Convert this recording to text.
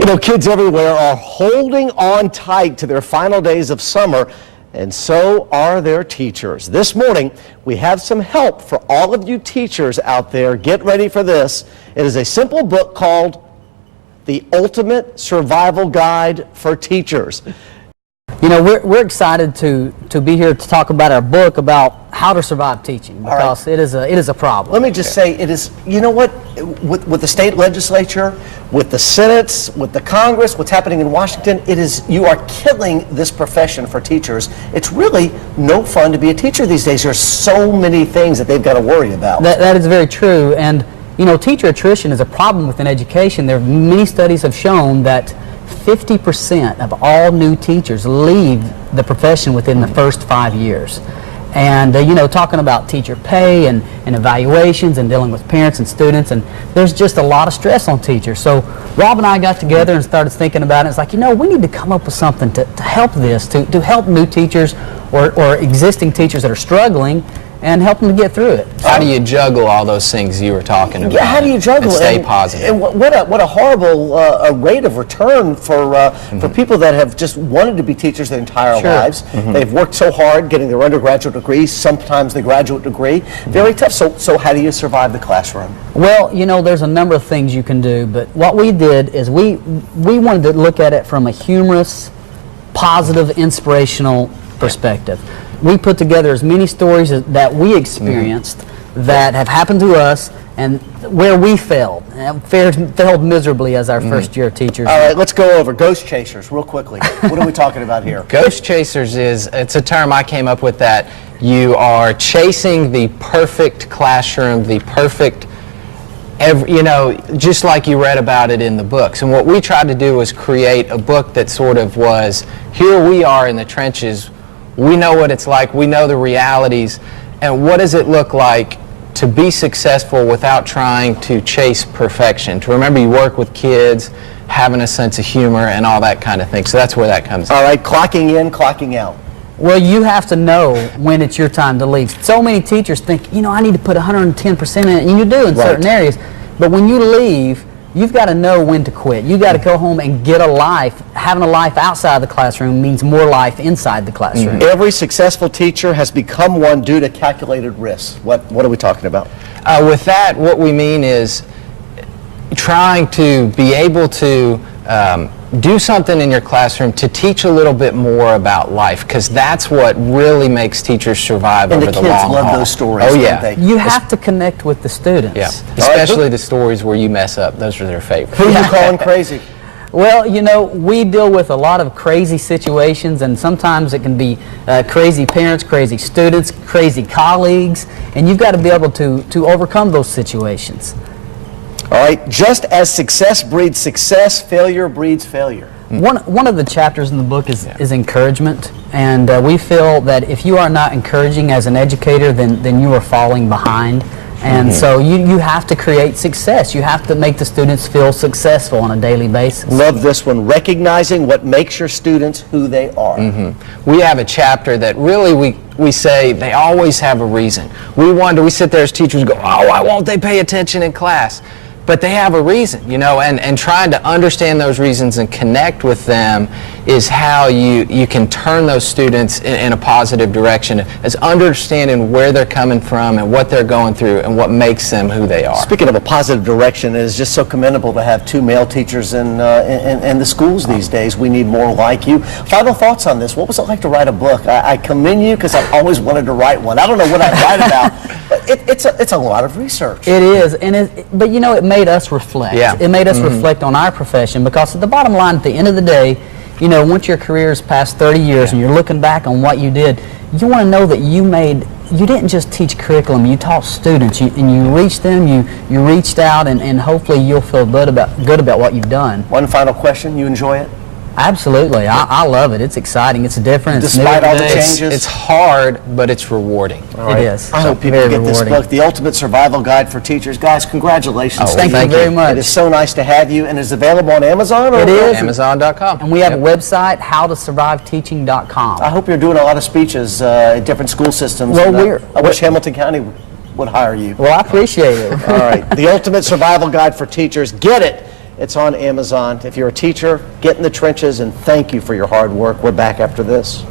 You know, kids everywhere are holding on tight to their final days of summer, and so are their teachers. This morning, we have some help for all of you teachers out there. Get ready for this. It is a simple book called The Ultimate Survival Guide for Teachers. You know, we're excited to be here to talk about our book about how to survive teaching, because it is a problem. Let me just say, it is, you know what, with the state legislature, with the Senate, with the Congress, what's happening in Washington, you are killing this profession for teachers. It's really no fun to be a teacher these days. There's so many things that they've got to worry about. That is very true, and you know, teacher attrition is a problem within education. Many studies have shown that 50% of all new teachers leave the profession within the first 5 years. And you know, talking about teacher pay and evaluations and dealing with parents and students, and there's just a lot of stress on teachers. So Rob and I got together and started thinking about it. It's like, you know, we need to come up with something to help this, to help new teachers or existing teachers that are struggling, and help them to get through it. How do you juggle all those things you were talking about? Yeah, how do you juggle and stay positive? And what a horrible rate of return for people that have just wanted to be teachers their entire lives. They've worked so hard getting their undergraduate degrees, sometimes the graduate degree. Very tough. So how do you survive the classroom? Well, you know, there's a number of things you can do, but what we did is we wanted to look at it from a humorous, positive, inspirational perspective. We put together as many stories that we experienced that have happened to us and where we failed miserably as our first year teachers. All right, let's go over ghost chasers real quickly. What are we talking about here? Ghost chasers it's a term I came up with, that you are chasing the perfect classroom, the perfect, you know, just like you read about it in the books. And what we tried to do was create a book that sort of was, here we are in the trenches. We know what it's like, we know the realities, and what does it look like to be successful without trying to chase perfection? To remember you work with kids, having a sense of humor and all that kind of thing. So that's where that comes in. All right, clocking in, clocking out. Well, you have to know when it's your time to leave. So many teachers think, you know, I need to put 110% in it, and you do in certain areas, but when you leave, you've got to know when to quit. You've got to go home and get a life. Having a life outside the classroom means more life inside the classroom. Every successful teacher has become one due to calculated risks. What are we talking about? With that, what we mean is trying to be able to do something in your classroom to teach a little bit more about life, because that's what really makes teachers survive over the long haul. And the kids love those stories, don't they? You have to connect with the students. Yeah, especially the stories where you mess up. Those are their favorite. Who are you calling crazy? Well, you know, we deal with a lot of crazy situations, and sometimes it can be crazy parents, crazy students, crazy colleagues, and you've got to be able to overcome those situations. All right, just as success breeds success, failure breeds failure. One of the chapters in the book is encouragement, and we feel that if you are not encouraging as an educator, then you are falling behind. And so you have to create success. You have to make the students feel successful on a daily basis. Love this one, recognizing what makes your students who they are. We have a chapter that really we say they always have a reason. We sit there as teachers and go, oh, why won't they pay attention in class? But they have a reason, you know, and trying to understand those reasons and connect with them is how you can turn those students in a positive direction, as understanding where they're coming from and what they're going through and what makes them who they are. Speaking of a positive direction, it is just so commendable to have 2 male teachers in the schools these days. We need more like you. Final thoughts on this. What was it like to write a book? I commend you, because I've always wanted to write one. I don't know what I'd write about, but it's a lot of research. It is, but you know, it made us reflect. Yeah. It made us reflect on our profession, because at the bottom line, at the end of the day, you know, once your career is past 30 years and you're looking back on what you did, you want to know that you didn't just teach curriculum, you taught students, and you reached them, you reached out, and hopefully you'll feel good about what you've done. One final question, you enjoy it? Absolutely. I love it. It's exciting. It's different. Despite all the changes? It's hard, but it's rewarding. Right. It is. I hope people get this book, The Ultimate Survival Guide for Teachers. Guys, congratulations. Thank you very much. It is so nice to have you, and it's available on Amazon? It is. Amazon.com. And we have a website, howtosurviveteaching.com. I hope you're doing a lot of speeches at different school systems. Well, I wish Hamilton County would hire you. Well, I appreciate it. All right. The Ultimate Survival Guide for Teachers. Get it. It's on Amazon. If you're a teacher, get in the trenches and thank you for your hard work. We're back after this.